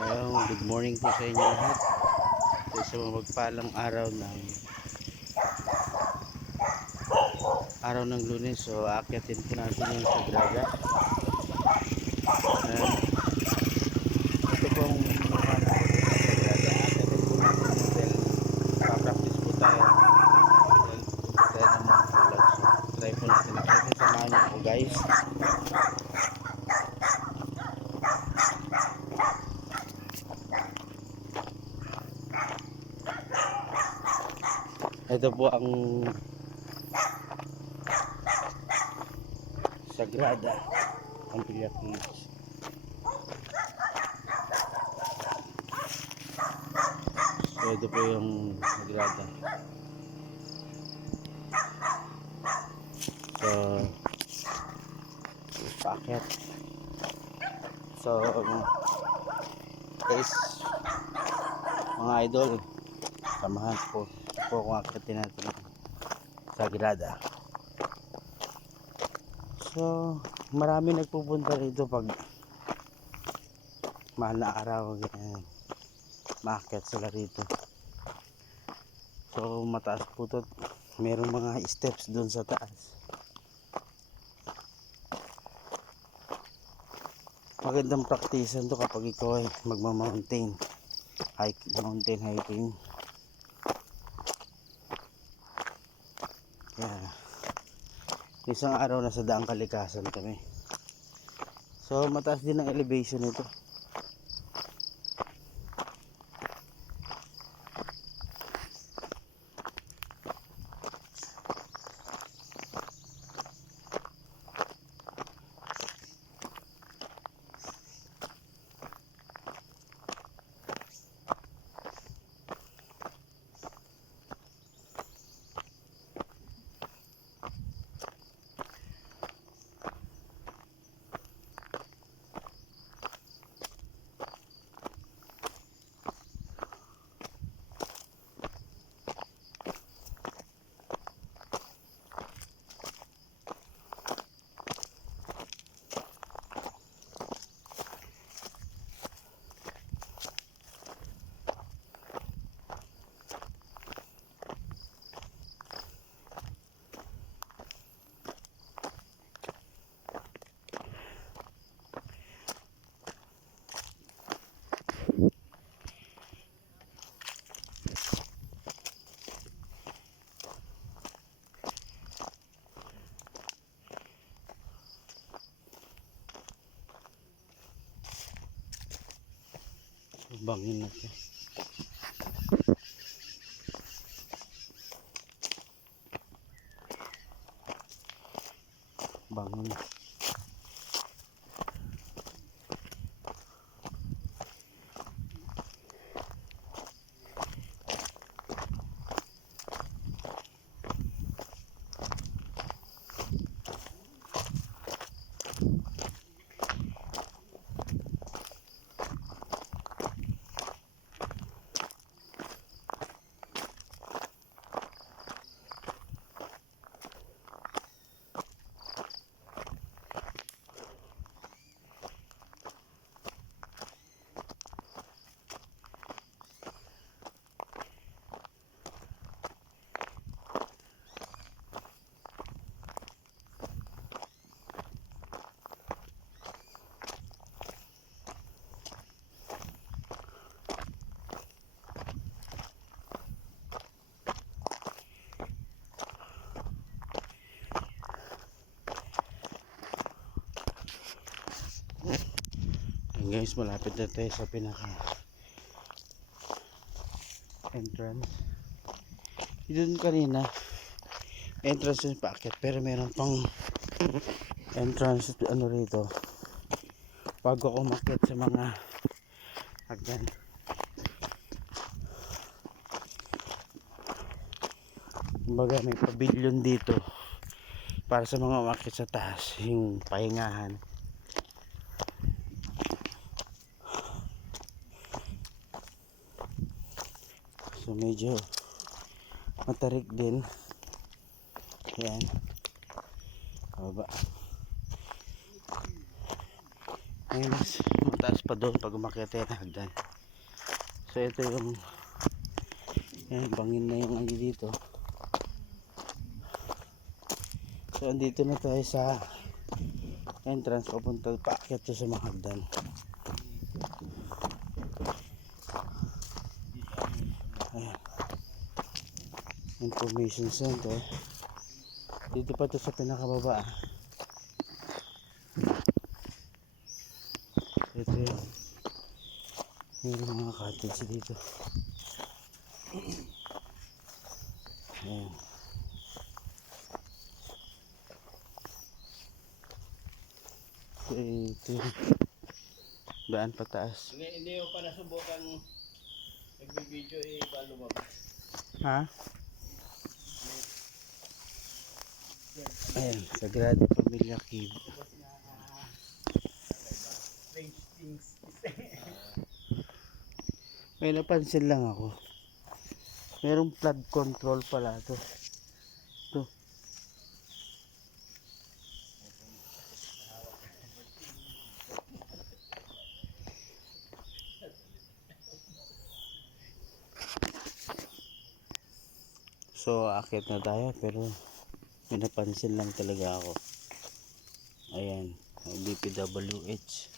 Good morning po sa inyo lahat. Ito sa mapagpalang araw ng Lunes. So aakyatin po natin yung Sagrada. Ayan. Ito pong mukha na Sagrada. Aakyatin po natin yung bell. Pa-practice po tayo. Dahil po tayo ng mga vlog. So try po natin. Aakyatin, samahan niyo po guys. Ito po ang Sagrada ang Pilipinas. So ito po yung Sagrada. So packet. So guys, mga idol, samahan po kung akitin natin Sagrada. So marami nagpupunta rito pag mahal na araw, ganyan, maakyat sila rito. So mataas po to, merong mga steps dun sa taas. Magandang praktisan to kapag ikaw ay mountain hiking. Yeah. Isang araw na sa Daang Kalikasan kami. So mataas din ang elevation nito. Bangin na siya. Bangin. Guys, malapit na tayo sa pinaka entrance. Doon kanina entrance yung paakyat, pero meron pang entrance rito bago ako umakyat sa mga hagdan. Kumbaga may pavilion dito para sa mga umakyat sa taas, yung pahingahan. So medyo matarik din. Yan. Baba. Ayun, mas mataas pa doon pag umakyat tayo ng hagdan. So ito yung bangin na yung ano dito. So andito na tayo sa entrance papunta paakyat to sa mga hagdan. Ayan. Information center. Dito pa to sa pinakababa. Ito yung mayroong mga cottage dito. Ayan. Ito yung daan pataas. Hindi ko pa nasubukan nagbibideo ba lumabas. Ha? Ayan, Sagrada Familia Cave. Strange things. May napansin lang ako. Merong flood control pala to. Ito. So aakyat na tayo pero may napansin lang talaga ako. Ayan, DPWH.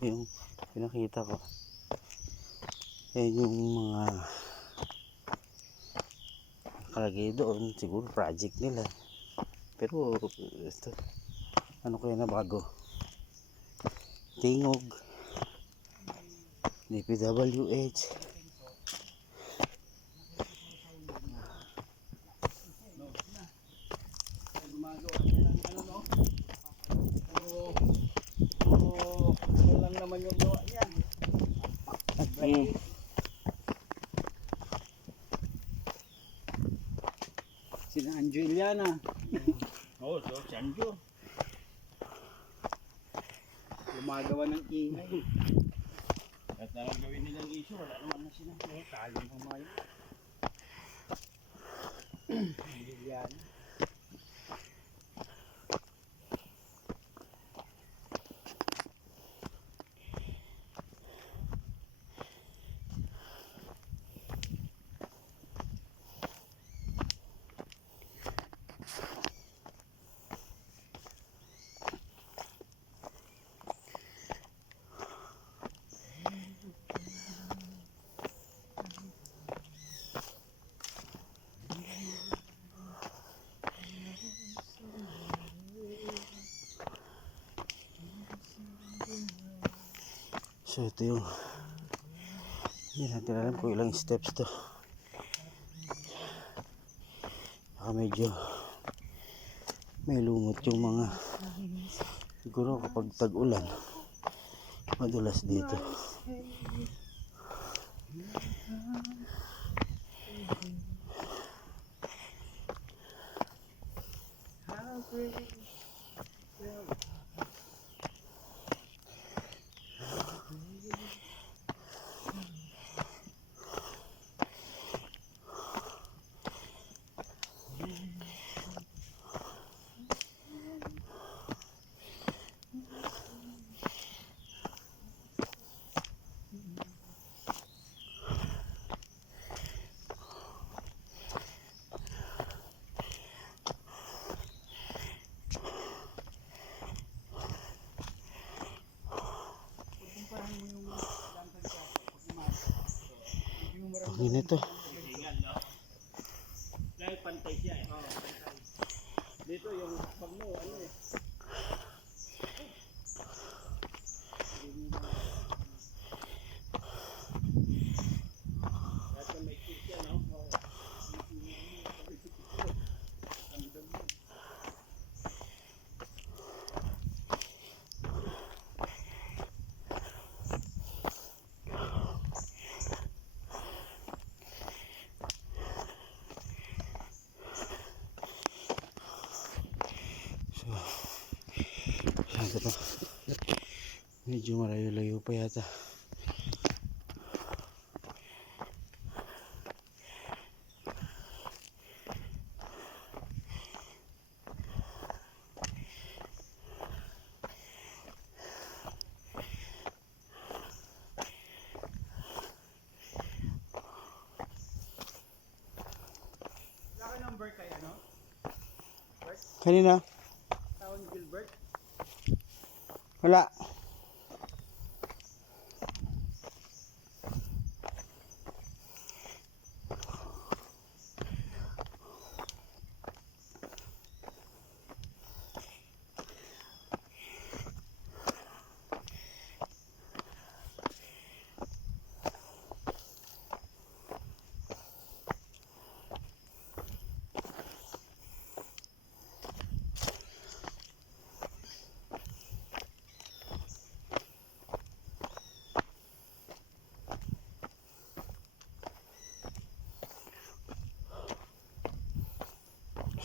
Yung pinakita ko. Ayan yung mga nakalagay doon. Siguro project nila. Pero ito, ano kaya na bago? Tingog, DPWH. Gumagawa niya ng ano no? Ano lang naman yung gawa niya. Sina Anjo Iliana. Oo, so si Anjo. Gumagawa ng ingay. At nalang gawin nilang issue, wala naman na sila. Taling pamayo. Iliana. So ito yung hindi natin alam kung ilang steps to. Baka medyo may lumot yung mga siguro kapag tag-ulan madulas dito. Pangin ito. Dahil pantay siya eh. Oo, pantay. Dito yung pag mo, ano eh. Dito may kit siya, no? Oo. Saan ka pa? Medyo malayo-layo pa yata. number kay ano? Kanina? Tawag ni Gilbert? Wala.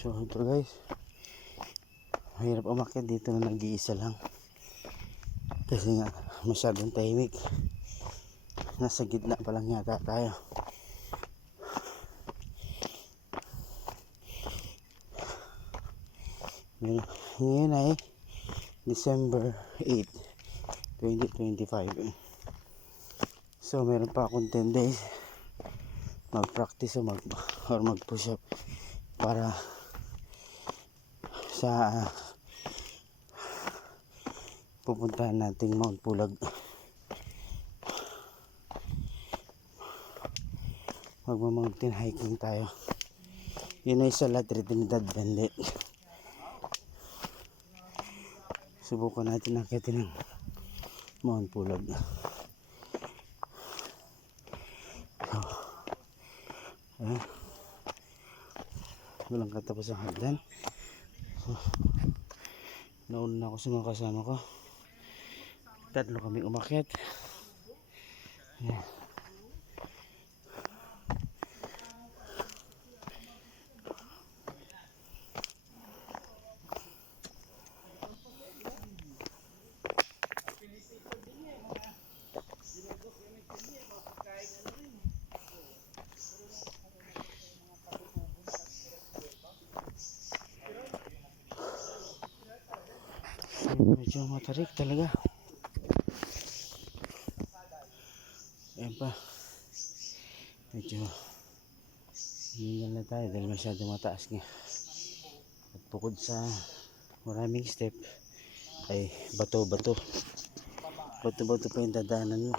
So ito guys, mahirap umakyat dito na nag-iisa lang kasi nga masyadong tahimik. Nasa gitna pa lang yata tayo. Ngayon ay December 8, 2025. So meron pa akong 10 days mag-practice or mag-push up para sa pupuntahan nating Mount Pulag. Magma-mountain hiking tayo. Yun ay sa La Trinidad Bende. Subukan natin akitin ng Mount Pulag. So, walang katapos ang hagdan. So, nauna na ako sa mga kasama ko. Tatlo kami umakyat. Ayan. Medyo matarik talaga. Ayan pa. Medyo hingal na tayo dahil masyado mataas nga. At bukod sa maraming step ay bato-bato. Bato-bato pa yung dadaanan mo.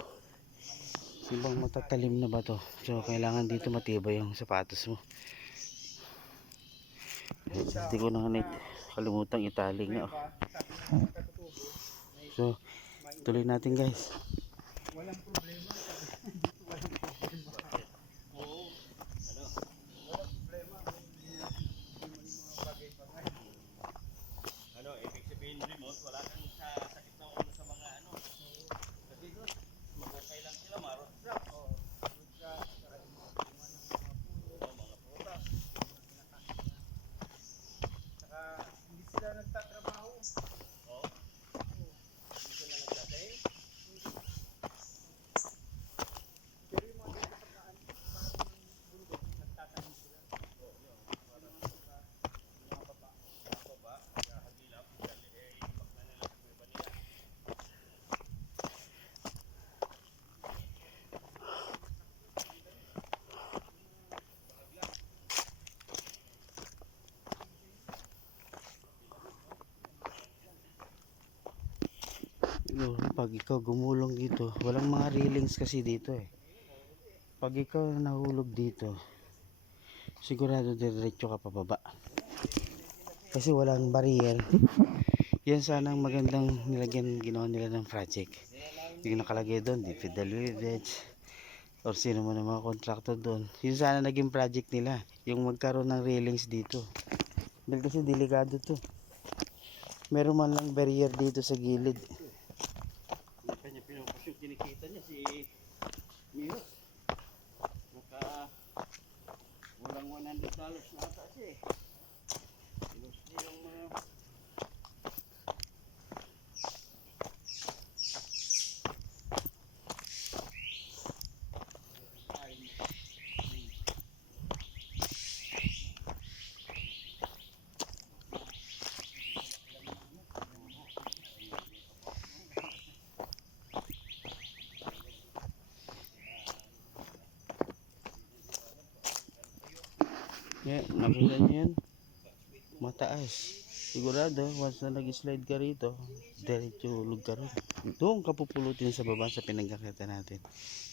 Ibang matatalim na bato. So kailangan dito matibay yung sapatos mo. Hindi ko na kalimutang itali nga. So tuloy natin guys. Walang problema. Walang problema. Oo. Ano? Walang problema. Ano, ibig sabihin remote, wala kang sakit na ulo sa mga ano. Kasi doon, mag-okay lang sila, marot drop. Oo. Marot drop, saka yung mga mga prutas. Saka hindi sila nagtatrabaho. Oo. Hindi sila nagtatay. Pero yung mga nagtatrabaho, parang bundok, nagtatanim sila. Oo, yun. Parang mga baba. Mga baba, hagilap, ipak na nila sa kuweba nila. Pag ikaw gumulong dito, walang mga railings kasi dito eh. Pag ikaw nahulog dito, sigurado diretso ka pababa. Kasi walang barrier. Yan sana ang magandang nilagyan, ginawa nila ng project. Yung nakalagay doon, DPWH or sino man ang mga contractor doon. Yun sana naging project nila, yung magkaroon ng railings dito. Dahil kasi delikado to. Meron man lang barrier dito sa gilid. Hindi kanya pinapasyon, kinikita niya si Mio. Walang $100 na ata siya eh. Pinost niya yung Yan, nakita nyo yan? Mataas. Sigurado, once na nag-slide ka rito, diretso hulog ka rin. Doon ka pupulutin sa baba sa pinagkakita natin.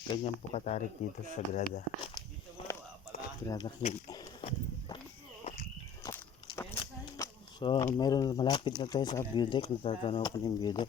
Ganyan po katarik dito sa Sagrada. Sagrada Cave. So, meron malapit na tayo sa view deck. Natatanaw ko yung view deck.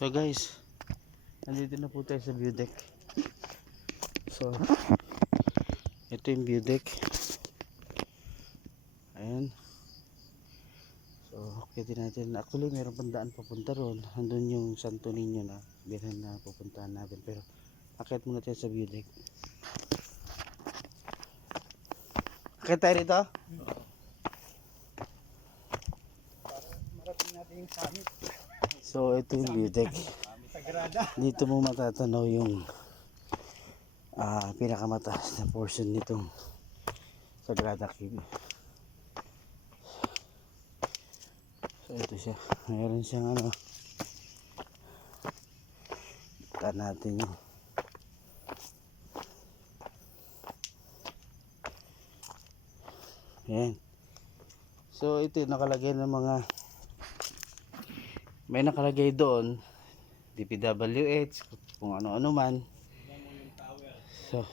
So guys, nandito na po tayo sa view deck. So, ito yung view deck. Ayan. So, okay din natin. Actually, meron pang daan papunta ron. Andun yung Santo Niño na bilhan na pupuntahan natin. Pero, akit muna tayo sa view deck. Akit tayo rito? Marating natin yung summit. So, ito yung view deck. Sagrada. Dito mo matatanaw yung pinakamataas na portion nitong Sagrada Cave. So ito siya, mayroon siyang ano, taan natin yung ayan. So ito yung nakalagay ng mga, may nakalagay doon DPWH, kung ano-ano man. So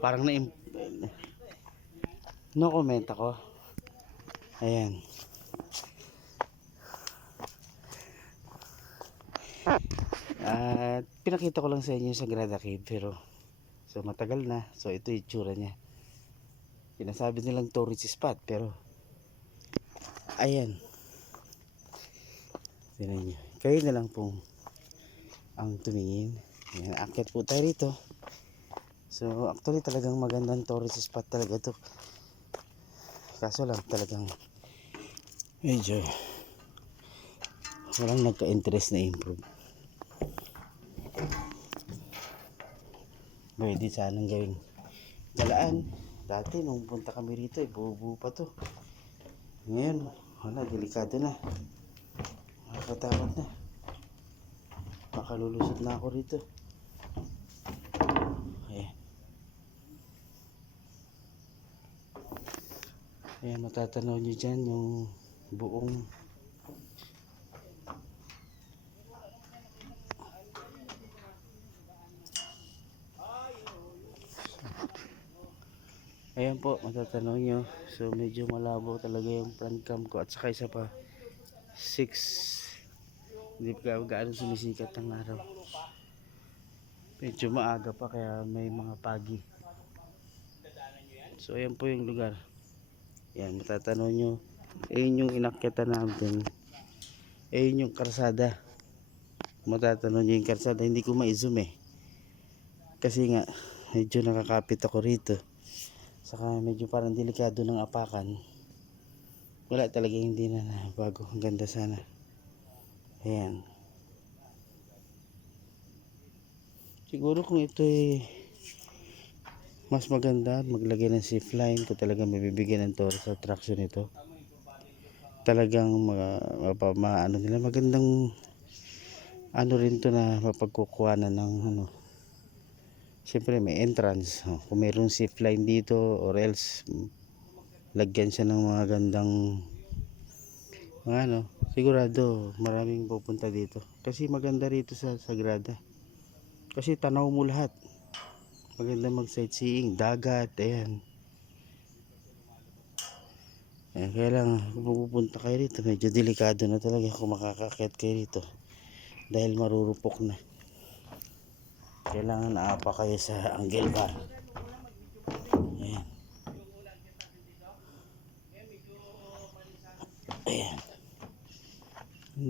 parang no comment ako. Ayan. At pinakita ko lang sa inyo sa Sagrada Cave, pero so matagal na. So ito yung itsura niya. Sinasabi nilang tourist spot, pero ayan. Tingnan nyo. Kayo na lang pong ang tumingin. Ayan, akit po tayo rito. So actually talagang magandang tourist spot talaga to. Kaso lang talagang medyo walang nagka-interest na improve. Pwede sanang gawing galaan. Dati nung punta kami rito, buo-buo pa to. Ngayon, wala, delikado na. Nakakatakot na. Makalulusot na ako rito. Ayan. Ayan, matatanaw nyo dyan yung buong ayan po, matatanaw nyo. So medyo malabo talaga yung front cam ko. At saka isa pa 6, hindi pa gaano sumisikat ang araw. Medyo maaga pa, kaya may mga pagi. So ayan po yung lugar. Ayan, matatanaw nyo. Ayun yung inakyatan natin. Ayun yung karsada. Matatanaw nyo yung karsada. Hindi ko ma-zoom eh, kasi nga medyo nakakapit ako rito. Saka medyo parang delikado ng apakan. Wala talaga, hindi na bago. Ang ganda sana. Ayan. Siguro kung ito mas maganda maglagay ng zip line, kung talagang mabibigyan ng tourist attraction ito. Talagang ano nila, magandang ano rin to na mapagkukuhanan ng ano. Siyempre may entrance. Kung mayroong zip line dito, or else lagyan siya ng mga gandang mga ano, sigurado maraming pupunta dito. Kasi maganda rito sa Sagrada. Kasi tanaw mo lahat. Maganda mag sightseeing, dagat, ayan. Ayan, kaya lang kung pupunta kayo rito, medyo delikado na talaga kung makakakit kayo rito. Dahil marurupok na. Kailangan naapa kayo sa angle bar.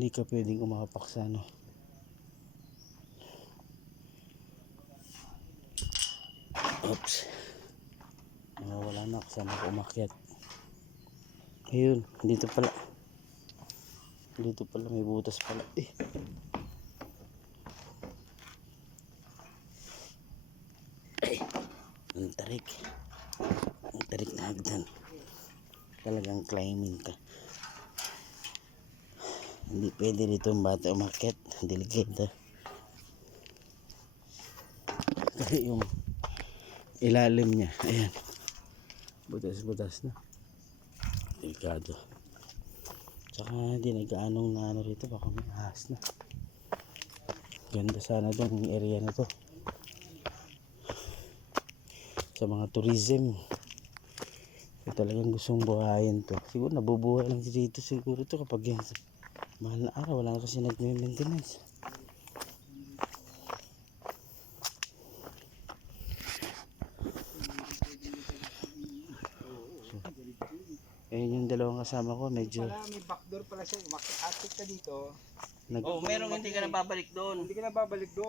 Hindi ka pwedeng umapak sa ano. Oops. Wala na, kasama ko umakyat. Ayun, dito pala. Dito pala, may butas pala. Ang tarik. Ang tarik na hagdan. Talagang climbing ka. Hindi pwede dito ang bata umakyat. Delikado. Kasi yung ilalim niya, ayan. Butas-butas na. Delikado. Tsaka hindi nag-aanong na ano rito, baka may ahas na. Ganda sana tong area na to. Sa mga tourism. Kung talagang gustong buhayin to. Siguro nabubuhay lang dito siguro to kapag yan. Mahal na araw, wala kasi nagme-maintenance. Ayun yung dalawang kasama ko, medyo Pala, may backdoor pala siya. Makikasok ka dito. nag Oh, merong hindi ka na babalik doon. Hindi ka na babalik doon.